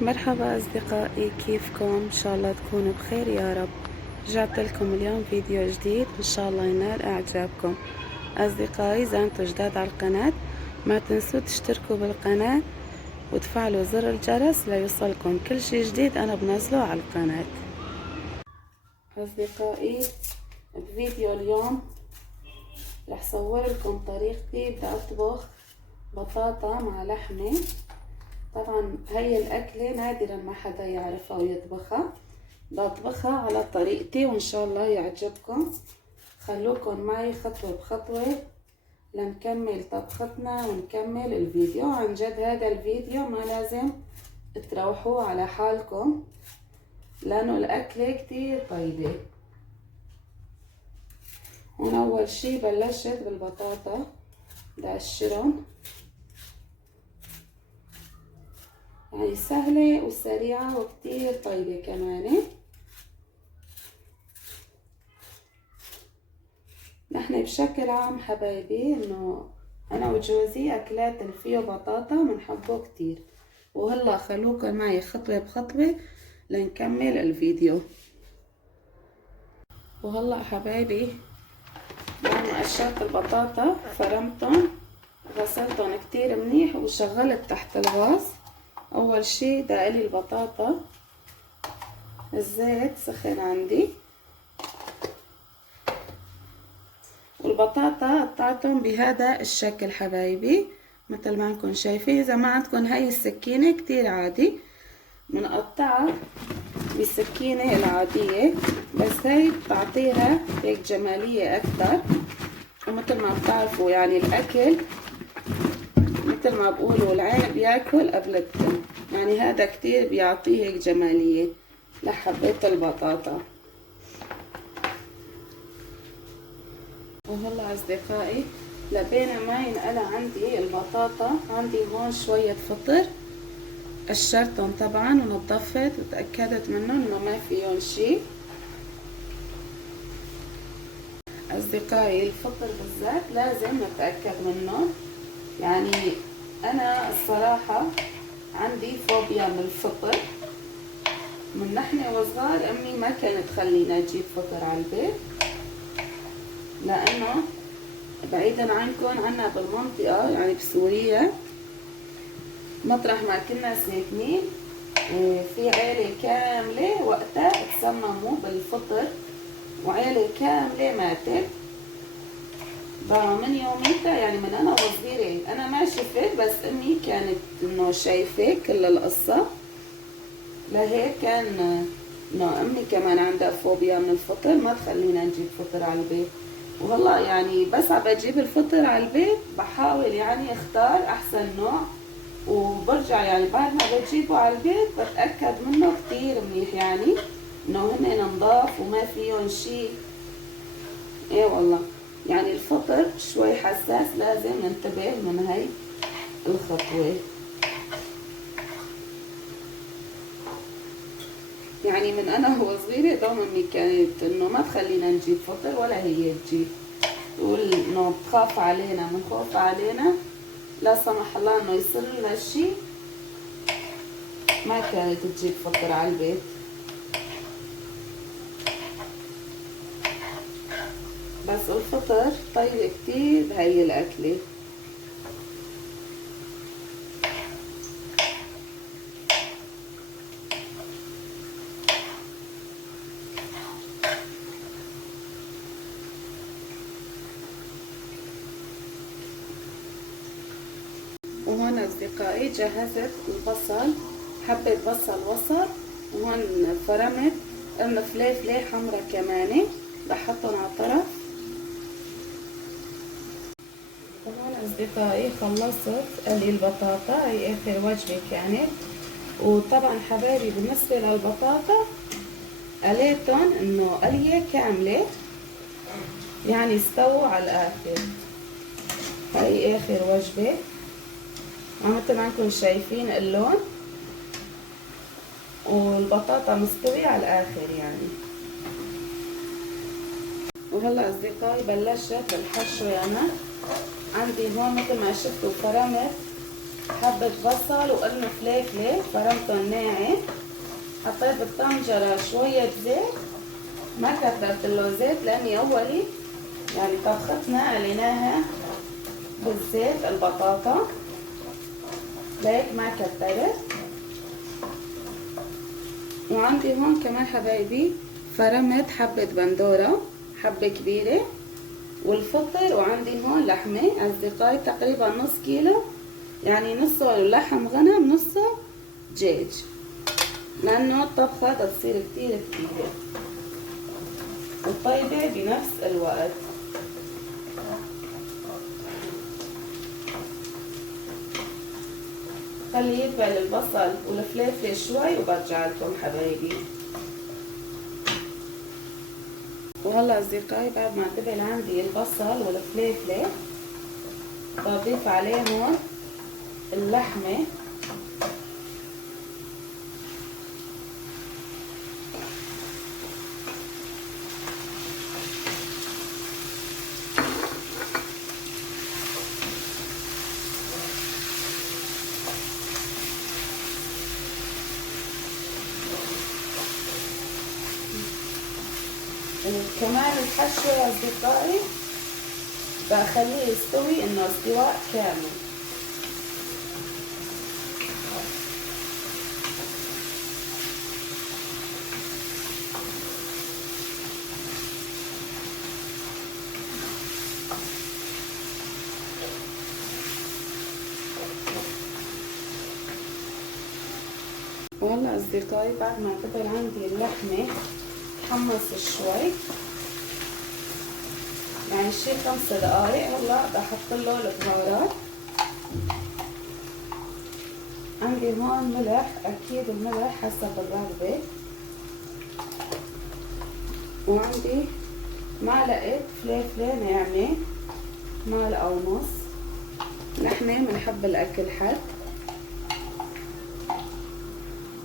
مرحبا أصدقائي، كيفكم؟ إن شاء الله تكونوا بخير يا رب. رجعت لكم اليوم فيديو جديد إن شاء الله ينال إعجابكم. أصدقائي إذا أنتم جداد على القناة ما تنسوا تشتركوا بالقناة وتفعلوا زر الجرس ليوصلكم كل شي جديد أنا بنزله على القناة. أصدقائي بفيديو اليوم رح صور لكم طريقتي بدي أطبخ بطاطا مع لحمة. طبعا هي الأكلة نادرا ما حدا يعرفها ويطبخها، بدي أطبخها على طريقتي وإن شاء الله يعجبكم. خلوكم معي خطوة بخطوة لنكمل طبختنا ونكمل الفيديو. عن جد هذا الفيديو ما لازم تروحوا على حالكم لأنه الأكلة كتير طيبة. هون أول شي بلشت بالبطاطا، بدي أقشرهم، يعني سهلة وسريعة وكتير طيبة كمان. نحن بشكل عام حبايبي انه انا وجوزي اكلات اللي فيه بطاطا بنحبه كتير. وهلا خلوكم معي خطوة بخطوة لنكمل الفيديو. وهلا حبايبي بعد ما قشرت البطاطا فرمتهم غسلتهم كتير منيح وشغلت تحت الغاز. اول شي دقلي البطاطا، الزيت سخن عندي، والبطاطا قطعتهم بهذا الشكل حبايبي مثل ما انكم شايفين. اذا ما عندكم هاي السكينة كتير عادي بنقطعها بالسكينة العادية، بس هاي بتعطيها هيك جمالية اكتر. ومثل ما بتعرفوا يعني الاكل مثل ما بقولوا العين بياكل قبل التم، يعني هذا كتير بيعطيه هيك جمالية لحبة البطاطا. وهلا اصدقائي لبين ما ينقلى عندي البطاطا، عندي هون شوية فطر قشرتهم طبعا ونظفت وتأكدت منهم انه ما فيهم شي. اصدقائي الفطر بالذات لازم نتأكد منه، يعني انا الصراحة عندي فوبيا من الفطر. من نحن وصغار امي ما كانت تخلينا نجيب فطر على البيت، لانه بعيدا عنكم عنا بالمنطقة يعني بسوريا مطرح ما كنا ساكنين في عيلة كاملة وقتها تصمموا بالفطر وعيلة كاملة ماتت. من يوميتها يعني من انا وصغيرة انا ما شفت، بس امي كانت انه شايفة كل القصة، لهيك كان انه امي كمان عندها فوبيا من الفطر ما تخلينا نجيب فطر على البيت. وهلا يعني بس عم بجيب الفطر على البيت بحاول يعني اختار احسن نوع، وبرجع يعني بعد ما بجيبه على البيت بتأكد منه كتير منيح، يعني انه هن نضاف وما فيهم شي. ايه والله يعني الفطر شوي حساس، لازم ننتبه من هاي الخطوة. يعني من انا وصغيرة دوما امي كانت انه ما تخلينا نجيب فطر ولا هي تجيب، تقول انه بتخاف علينا، من خوف علينا لا سمح الله انه يصير لنا شي ما كانت تجيب فطر على البيت. بس الفطر طيب كتير بهي الاكلة. وهون اصدقائي جهزت البصل، حبة بصل وسط، وهون فرمت قرن فليفلة حمرا كمان بحطهم على طرف. وهون اصدقائي خلصت قلي البطاطا، هي اخر وجبة كانت. وطبعا حبايبي بالنسبة للبطاطا قليتهم انه قلية كاملة، يعني استووا على الاخر. هاي اخر وجبة مثل ما انكم شايفين اللون، والبطاطا مستوية على الاخر يعني. وهلا اصدقائي بلشت بالحشو. انا عندي هون مثل ما شفتوا فرمت حبة بصل وقرن فليفلة فرمتهم ناعم. حطيت بالطنجرة شوية زيت، ما كترت له زيت لاني اولي يعني طبختنا قليناها بالزيت البطاطا، ليك ما كترت. وعندي هون كمان حبايبي فرمت حبة بندورة، حبة كبيرة، والفطر. وعندي هون لحمة أصدقائي تقريبا نص كيلو، يعني نصه لحم غنم نصه دجاج، لأنه الطبخة تصير كتير كتيرة وطيبة بنفس الوقت. خلي يدبل البصل والفلفل شوي وبرجع لكم حبايبي. وهلا اصدقائي بعد ما دبل عندي البصل والفلفل بضيف عليهم اللحمة. وكمان الحشو يا اصدقائي بخليه يستوي انه استواء كامل. وهلا اصدقائي بعد ما دبل عندي اللحمة حمص شوي، يعني شي 5 دقايق. هلا بحط له البهارات. عندي هون ملح، اكيد الملح حسب الرغبة. وعندي معلقة فلفلة ناعمة، معلقة ونص. نحن بنحب الاكل حد.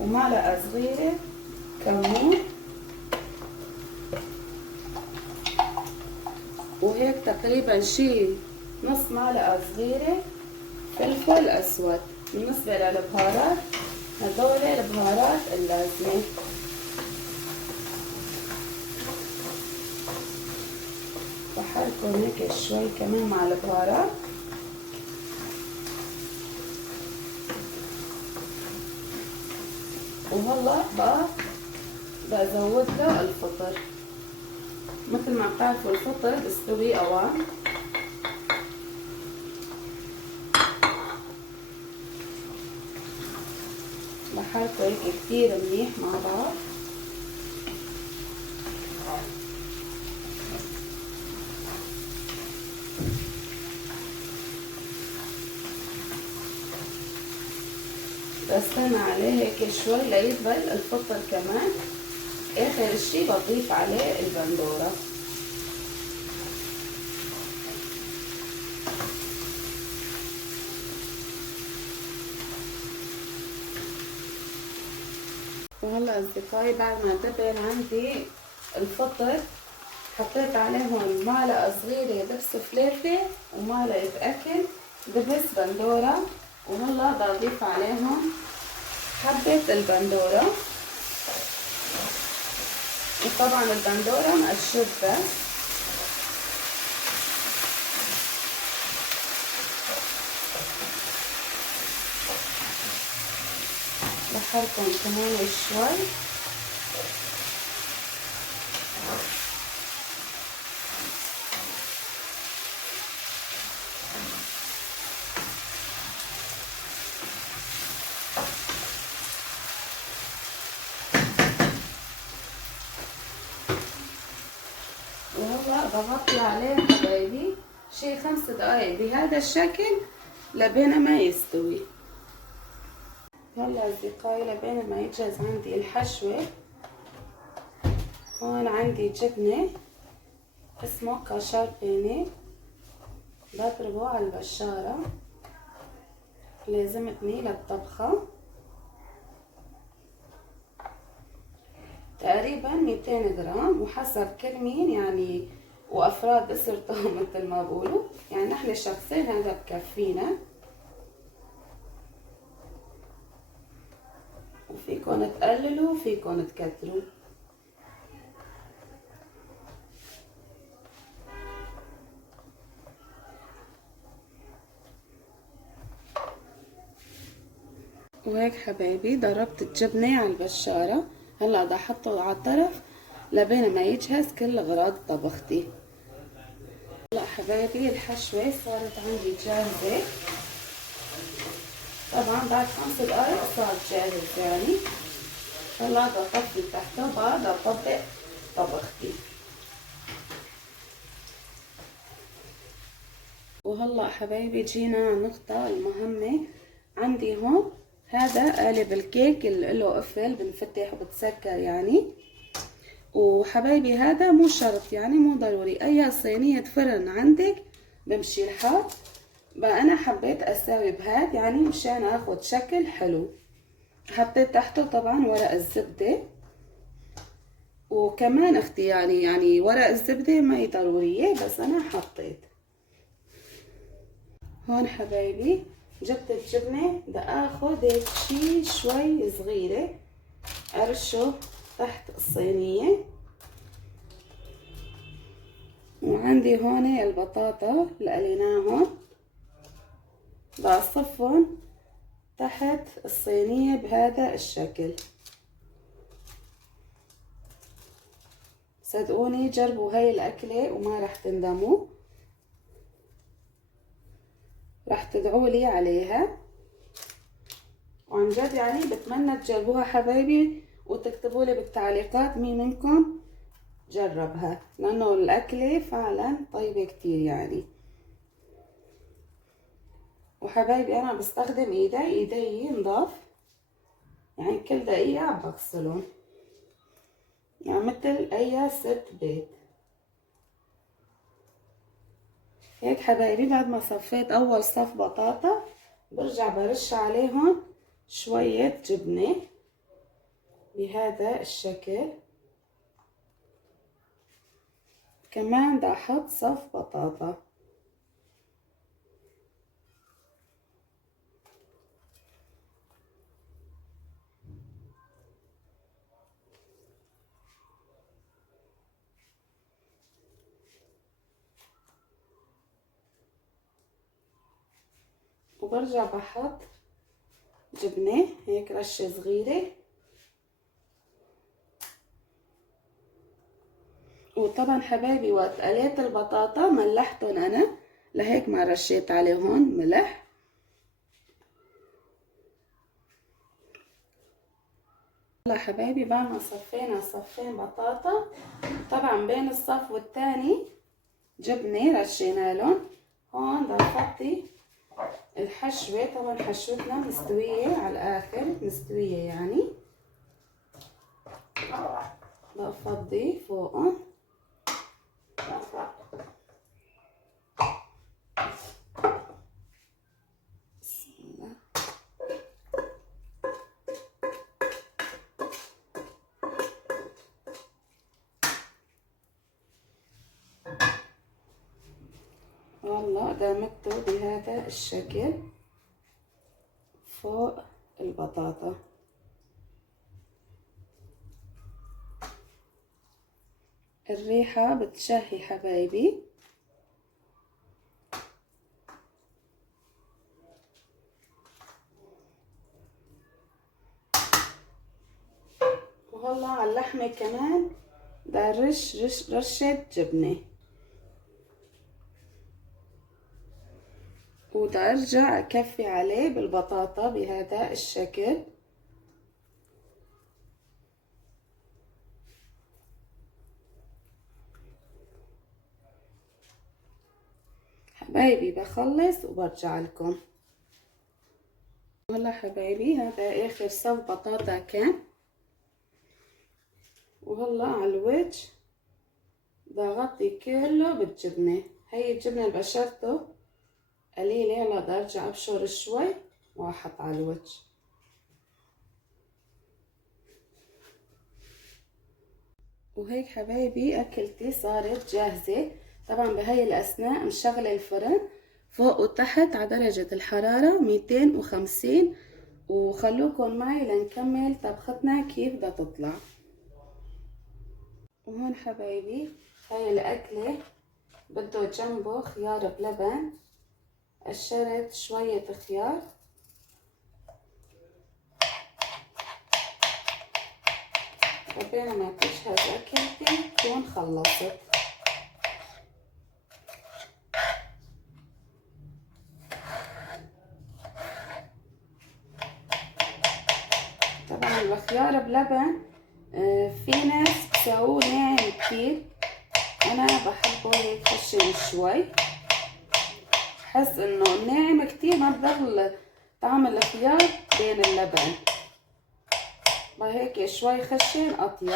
ومعلقة صغيرة كمون، وهيك تقريبا شي نص معلقة صغيرة فلفل اسود. بالنسبة للبهارات هدول البهارات اللازمة. بحركهم هيك شوي كمان مع البهارات. وهلا بقى بزود له الفطر. مثل ما بتعرفوا الفطر بيستوي اوان. بحركه هيك كتير منيح مع بعض. بستنى عليه هيك شوي ليدبل الفطر كمان. اخر اشي بضيف عليه البندورة. وهلا اصدقائي بعد ما دبل عندي الفطر حطيت عليهم معلقة صغيرة دبس فليفل ومعلقة اكل دبس بندورة. وهلا بضيف عليهم حبة البندورة، وطبعا البندورة مقشرتها. بحركهم كمان شوي. وهلا بغطي عليه حبايبي شي 5 دقايق بهذا الشكل لبين ما يستوي. هلا اصدقائي لبين ما يجهز عندي الحشوة، هون عندي جبنة اسمه كاشار بيني بضربه على البشارة، لازمتني للطبخة. تقريبا 200 جرام وحسب كل مين يعني وافراد اسرته مثل ما بقولوا. يعني نحن شخصين هذا بكفينا. فيكن تقللوا فيكن تكتروا. وهيك حبايبي ضربت الجبنة على البشارة. هلا بدي احطه على الطرف لبين ما يجهز كل اغراض طبختي. هلا حبايبي الحشوة صارت عندي جاهزة، طبعا بعد 5 دقايق صار جاهز يعني. هلا بدي اطفي تحته وبعد اطبق طبختي. وهلا حبايبي جينا على النقطة المهمة عندي هون. هذا قالب الكيك اللي له قفل بنفتح وبتسكر يعني. وحبايبي هذا مو شرط يعني مو ضروري، اي صينية فرن عندك بمشي الحال. بقى انا حبيت اساوي بهاد يعني مشان اخد شكل حلو. حطيت تحته طبعا ورق الزبدة، وكمان اختياري يعني ورق الزبدة ما هي ضرورية بس انا حطيت. هون حبايبي جبت الجبنة، بدي اخد هيك شي شوي صغيرة ارشه تحت الصينية. وعندي هون البطاطا اللي قليناهم بدي اصفهم تحت الصينية بهذا الشكل. صدقوني جربوا هاي الاكلة وما رح تندموا، رح تدعولي عليها. وعن جد يعني بتمنى تجربوها حبايبي وتكتبوا لي بالتعليقات مين منكم جربها، لانه الاكلة فعلا طيبة كتير يعني. وحبايبي انا بستخدم ايدي نضاف يعني كل دقيقة بغسلهم يعني مثل اي ست بيت. هيك حبايبي بعد ما صفيت اول صف بطاطا برجع برش عليهم شوية جبنة بهذا الشكل. كمان بدي احط صف بطاطا. وبرجع بحط جبنة هيك رشة صغيرة. وطبعا حبايبي وقت قليت البطاطا ملحتهم انا، لهيك ما رشيت عليهم ملح. هلا حبايبي بعد ما صفينا صفين بطاطا طبعا بين الصف والتاني جبنة رشينا لهم. هون بدي افضي الحشوة، طبعا حشوتنا مستوية على الاخر مستوية يعني. بدي افضي فوقهم. بسم الله. والله دمجته بهذا الشكل فوق البطاطا. الريحة بتشهي حبايبي. وهلا على اللحمة كمان بدي رشة جبنة. وبدي ارجع اكفي عليه بالبطاطا بهذا الشكل. حبايبي بخلص وبرجع لكم. هلا حبايبي هذا اخر صف بطاطا كان. وهلا على الوجه بدي اغطي كله بالجبنة. هي الجبنة اللي بشرته قليلة. هلا بدي ارجع ابشر شوي واحط على الوجه. وهيك حبايبي اكلتي صارت جاهزة. طبعا بهاي الاثناء مشغلة الفرن فوق وتحت على درجة الحرارة 250 وخلوكن معي لنكمل طبختنا كيف بدها تطلع. وهون حبايبي هاي الأكلة بده جنبه خيار بلبن. قشرت شوية خيار، ربنا ما تجهز أكلتي تكون خلصت. طبعا الخيار بلبن في ناس بسووه ناعم كتير، انا بحبه هيك خشن شوي. بحس انه الناعم كتير ما بضل طعم الخيار بين اللبن، هيك شوي خشن اطيب.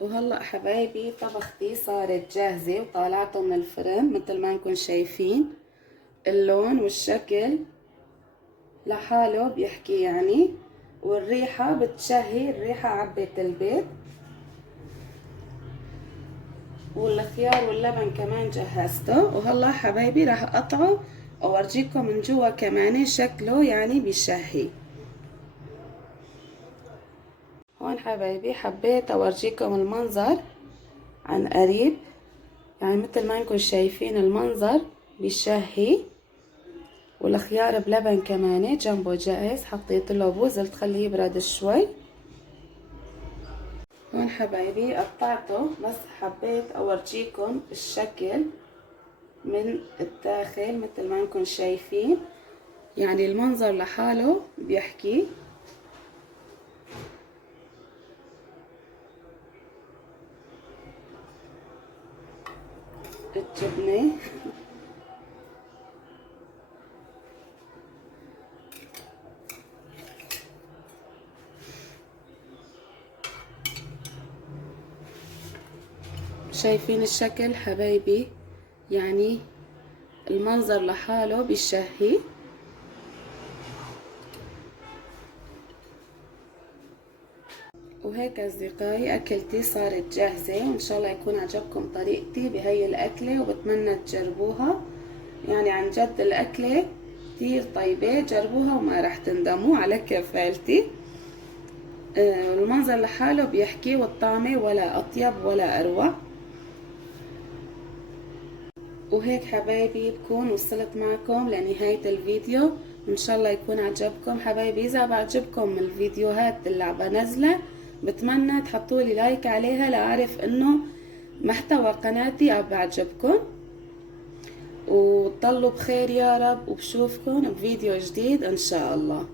وهلا حبايبي طبختي صارت جاهزة وطالعته من الفرن مثل ما انكم شايفين. اللون والشكل لحاله بيحكي يعني، والريحة بتشهي، الريحة عبت البيت. والخيار واللبن كمان جهزته. وهلا حبايبي راح اقطعه اورجيكم من جوا كمان شكله يعني بيشهي. هون حبايبي حبيت اورجيكم المنظر عن قريب، يعني مثل ما انكم شايفين المنظر بيشهي. والخيار بلبن كمان جنبه جاهز، حطيت له بوز قلت خليه يبرد شوي. هون حبايبي قطعته، بس حبيت اورجيكم الشكل من الداخل مثل ما انكم شايفين، يعني المنظر لحاله بيحكي. الجبنة شايفين الشكل حبايبي، يعني المنظر لحاله بيشهي. وهيك اصدقائي اكلتي صارت جاهزة، وان شاء الله يكون عجبكم طريقتي بهي الاكلة وبتمنى تجربوها. يعني عن جد الاكلة كتير طيبة، جربوها وما راح تندموا على كفالتي. المنظر لحاله بيحكي، والطعمة ولا اطيب ولا اروع. وهيك حبايبي بكون وصلت معكم لنهاية الفيديو، ان شاء الله يكون عجبكم حبايبي. اذا بعجبكم الفيديوهات اللي عم بنزلها بتمنى تحطوا لي لايك عليها لاعرف انه محتوى قناتي عم بعجبكم. وتضلوا بخير يا رب، وبشوفكم بفيديو جديد ان شاء الله.